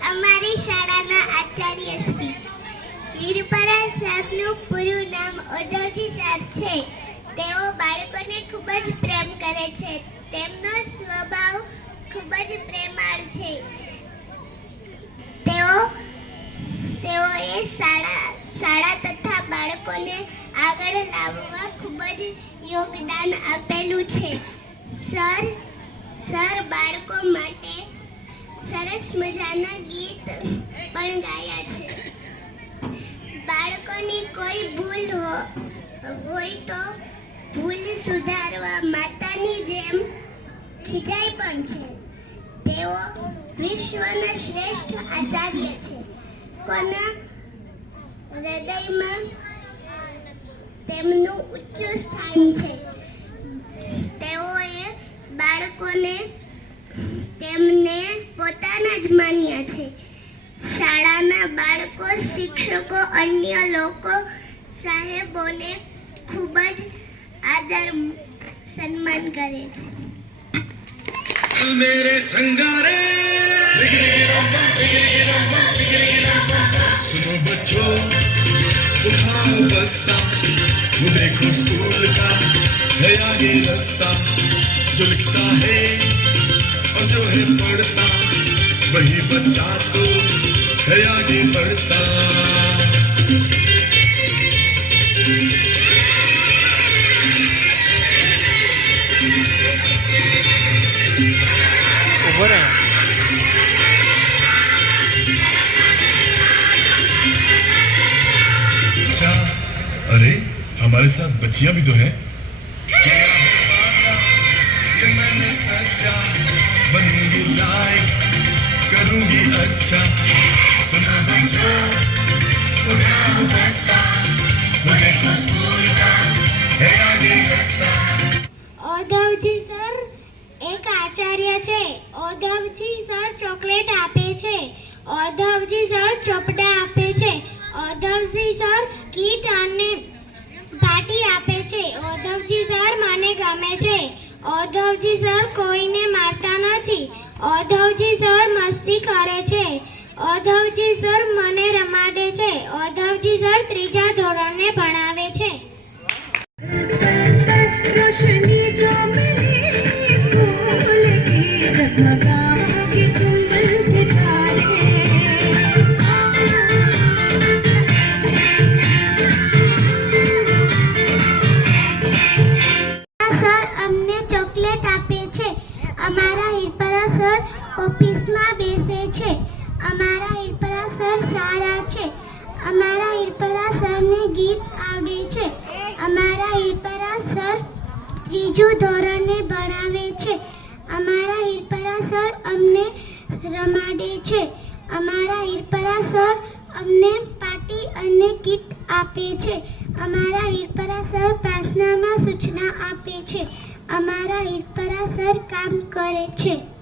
અમારી શાળાના આચાર્ય શ્રી. વીરપરા સાહેબનું પૂરું નામ ઉદ્ધવજી સાહેબ છે. તેઓ બાળકોને ખૂબ જ પ્રેમ કરે છે. તેમનો સ્વભાવ ખૂબ જ પ્રેમાળ છે. તેઓ, તેઓએ શાળા શાળા તથા બાળકોને આગળ લાવવા ખૂબ જ યોગદાન આપેલું છે. સર સર બાળકો માટે સરસ મજાના ગીત પણ ગાયા છે. બાળકોની કોઈ ભૂલ હોય તો ભૂલ સુધારવા માતાની જેમ ખીજાય પણ છે. તેઓ વિશ્વના શ્રેષ્ઠ આચાર્ય છે. કોના હૃદયમાં તેમનું ઉચ્ચ સ્થાન છે. તેઓએ બાળકોને પોતાના જ માન્યા છે. શાળાના બાળકો શિક્ષકો અન્ય લોકો સાહેબોને ખૂબ જ આદર સન્માન કરે છે. મેરે झंडा तो है है अरे, हमारे साथ बच्चियाँ भी तो है। ये मैंने सच्चा लाए। करूंगी अच्छा सुनो बच्चों उठाओ बस्ता वो देखो स्कूल का है आगे रास्ता ઓધવજી સર એક આચાર્ય છે ઓધવજી સર ચોકલેટ આપે છે ઓધવજી સર ચોપડા આપે છે ઓધવજી સર કીટ અને પાટી આપે છે ઓધવજી સર મને ગમે છે ઓધવજી સર કોઈને મારતા નથી ઓધવજી સર મસ્તી કરે છે. ઓધવજી સર મને રમાડે છે. ઓધવજી સર ત્રીજા ધોરણને ત્રીજું ધોરણને ભણાવે છે. અમારા હિરપરા સર અમને રમાડે છે. અમારા હિરપરા સર અમને પાટી અને કીટ આપે છે. અમારા હિરપરા સર પ્રાર્થનામાં સૂચના આપે છે. અમારા હિરપરા સર કામ કરે છે.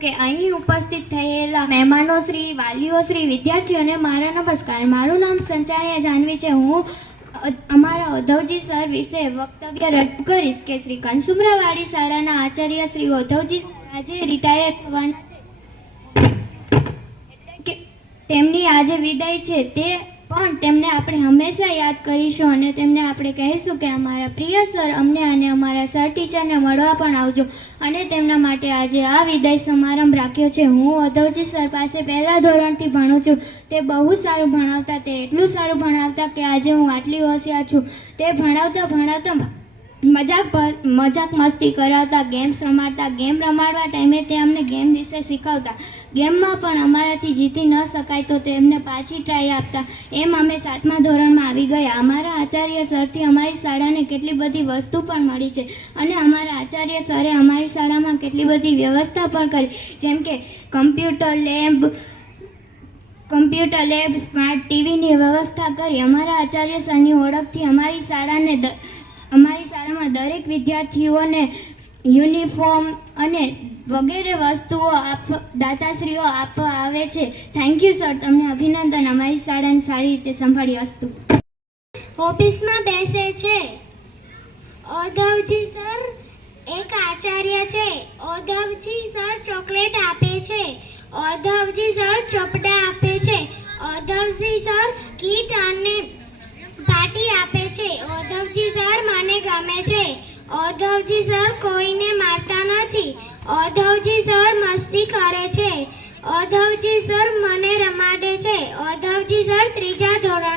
કે અહીં ઉપસ્થિત થયેલા મહેમાનો શ્રી, વાલીઓ શ્રી વિદ્યાર્થીઓને મારા નમસ્કાર. મારું નામ સંચાણિયા જાનવી છે. હું અમારા ઉદ્ધવજી સર વિશે વક્તવ્ય રજૂ કરીશ કે શ્રી કંસુમરાવાડી શાળાના આચાર્ય શ્રી ઉદ્ધવજી આજે રિટાયર થવાના છે. તેમની આજે વિદાય છે તે પણ તેમને આપણે હંમેશા યાદ કરીશું અને તેમને આપણે કહીશું કે અમારા પ્રિય સર અમને અને અમારા સર ટીચરને મળવા પણ આવજો. અને તેમના માટે આજે આ વિદાય સમારંભ રાખ્યો છે. હું ઉદ્ધવજી સર પાસે પહેલા ધોરણથી ભણું છું. તે બહુ સારું ભણાવતા, તે એટલું સારું ભણાવતા કે આજે હું આટલી હોશિયાર છું. તે ભણાવતા ભણાવતા મજાક મજાક મસ્તી કરાવતા ગેમ્સ રમાડતા ગેમ રમાડવા ટાઈમે તે અમને ગેમ વિશે શીખવતા. ગેમમાં પણ અમારાથી જીતી ન શકાય તો તેમને પાછી ટ્રાય આપતા. એમ અમે સાતમા ધોરણમાં આવી ગયા. અમારા આચાર્ય સરથી અમારી શાળાને કેટલી બધી વસ્તુ પણ મળી છે અને અમારા આચાર્ય સરે અમારી શાળામાં કેટલી બધી વ્યવસ્થા પણ કરી. જેમ કે computer lab computer lab smart ટીવીની વ્યવસ્થા કરી. અમારા આચાર્ય સરની ઓળખથી અમારી શાળાને અમારી શાળામાં દરેક વિદ્યાર્થીઓને યુનિફોર્મ અને વગેરે વસ્તુઓ આપ, દાતાશ્રીઓ આપવા આવે છે. થેન્ક યુ સર તમને અભિનંદન. અમારી શાળાને સારી રીતે સંભાળી વસ્તુ ઓફિસમાં બેસે છે. ઓધવજી સર, એક આચાર્ય છે. ઓધવજી સર ચોકલેટ આપે છે. ઓધવજી સર ચોપડા આપે છે. ઓધવજી સર કીટ અને ઓધવજી સર કોઈને મારતા નથી. ઓધવજી સર મસ્તી કરે છે. ઓધવજી સર મને રમાડે છે. ઓધવજી સર ત્રીજા ભણાવે